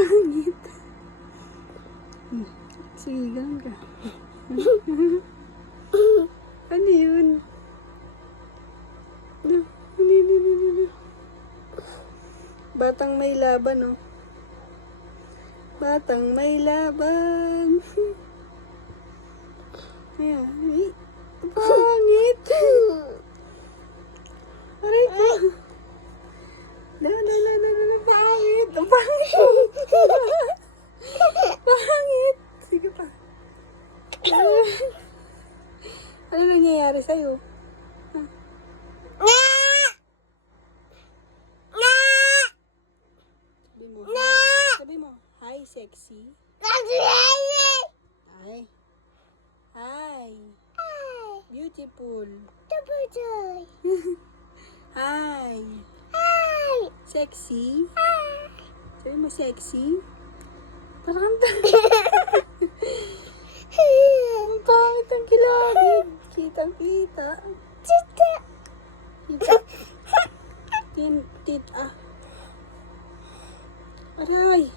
pangit. Sige, ganun ka. Ano yun? Batang may laban, oh. Batang may laban. Ayan. Ay, pangit. Aray ko. Pangit. Pangit. Pangit. Sige pa. Ano nangyayari sa'yo? Sabi mo, hi, sexy. Hi. Hi. Beautiful. Hi. Sexy. Sabi mo, sexy. Parang ang pangit ang kilabig. Kitang-kita. Kita. Tita. Aray.